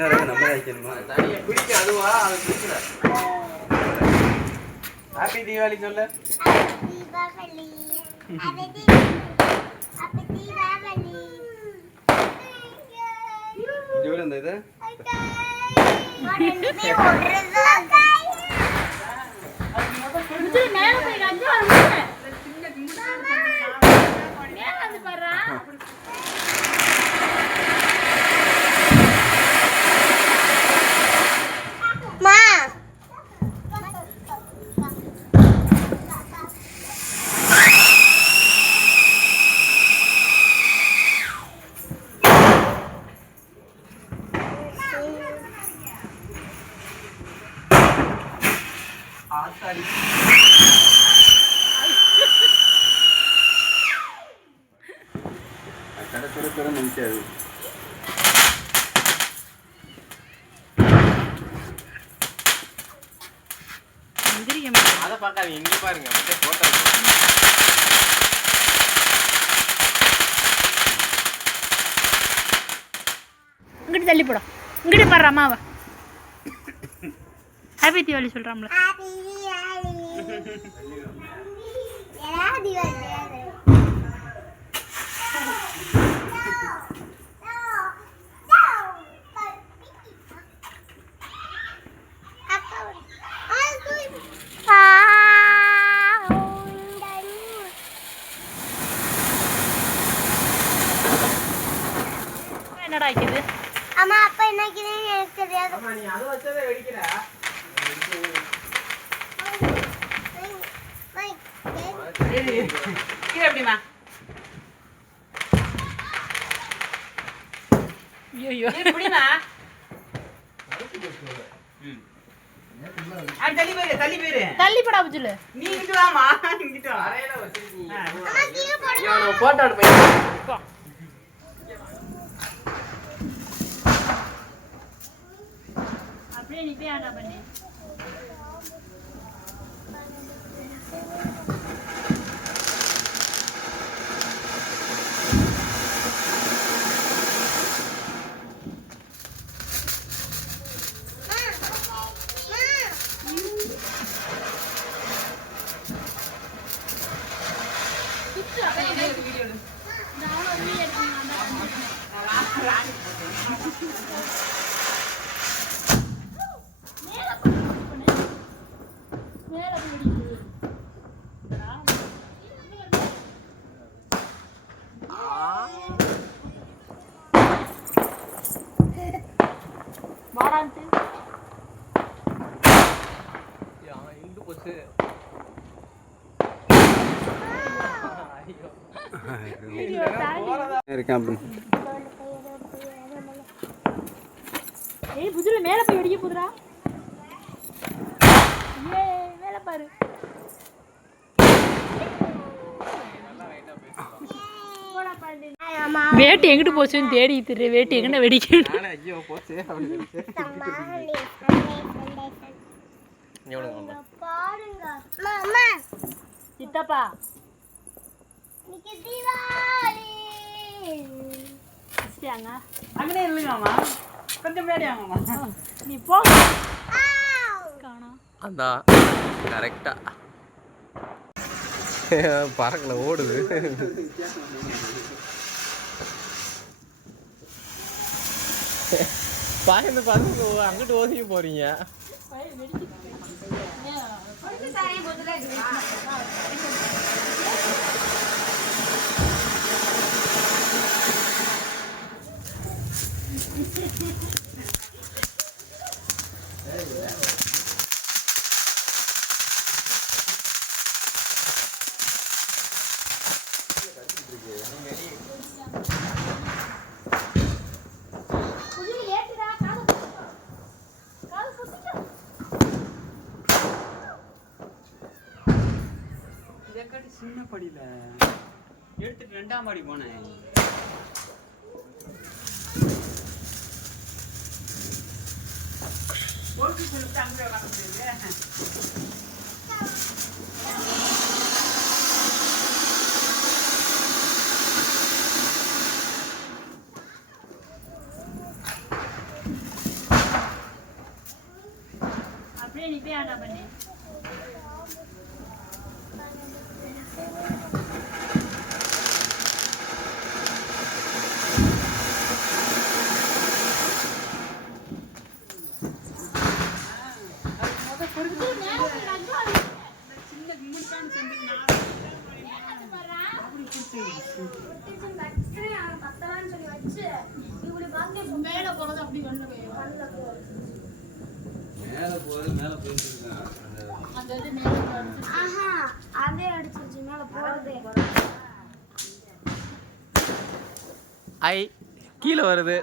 நம்ம வைக்கணுமா தனியா பிடிக்க அதுவா அது பிடிக்கல ஹாப்பி தீபாவளி சொல்ல தீபாவளி ஹாப்பி தீபாவளி ஜோர் அந்த இது மேல போய் கஞ்சு வரணும் சின்ன கிமுடா மேல வந்து பாறா மா ஆத்தாடி கடை துற நினைக்காது அதை பார்க்காதீங்க இங்கே பாருங்க போட்டோ இங்கிட்டு தள்ளி போடும் இங்கிட்டு பாரு அம்மாவை ஹாப்பி தீபாவளி சொல்றாம்ல என்னடா இருக்குது அம்மா அப்பா என்ன கிளீன் எனக்கு தெரியாது அம்மா நீ அது வச்சதே வெடிக்கற கீழே எப்படிமா ஐயோ எப்படிமா தள்ளி போயிரு தள்ளி போடா புஜுல நீ இங்கிட்டு வாமா இங்கிட்டு வா அறையில வச்சிருக்கீங்க அம்மா கீழே போடுமா நான் போட்டோ எடுப்பேன் அப்படியே நீ போய் ஆனா பண்ணு வாரான்ட்டு யா இந்து போச்சு வீடியோ தாண்டி இருக்கேன் ஏய் புஜுல மேல போய் வெடிக்க போதுடா ஏய் மேல பாரு வேட்டு எங்கிட்டு போச்சுன்னு தேடிட்டு இரு வேட்டு எங்கன வெடிக்கணும் நானே ஐயோ போச்சு அப்படி நினைச்சேன் எவ்வளவு பாருங்க அம்மா சித்தப்பா இன்னைக்கு தீபாவளி அங்க அங்கனே இல்லையாமா கொஞ்சம் முன்னாடி வாங்கம்மா நீ போ காணோம் அதான் கரெக்டா பறக்கல ஓடுது பாய்ந்து பார்த்து அங்கிட்டு ஓதிக்க போறீங்க சின்ன படியில எடுத்துட்டு 2ஆம் மாடி போனேன் போட்டு சொல்லிட்டு அங்கே உட்காந்து ஏன்டா பண்ணி மேல போறது அப்படி பண்ண மேல போயிட்டு அந்த இது மேல போறது ஆஹா அதே அடிச்சிருச்சு மேல போறது ஐ கீழே வருது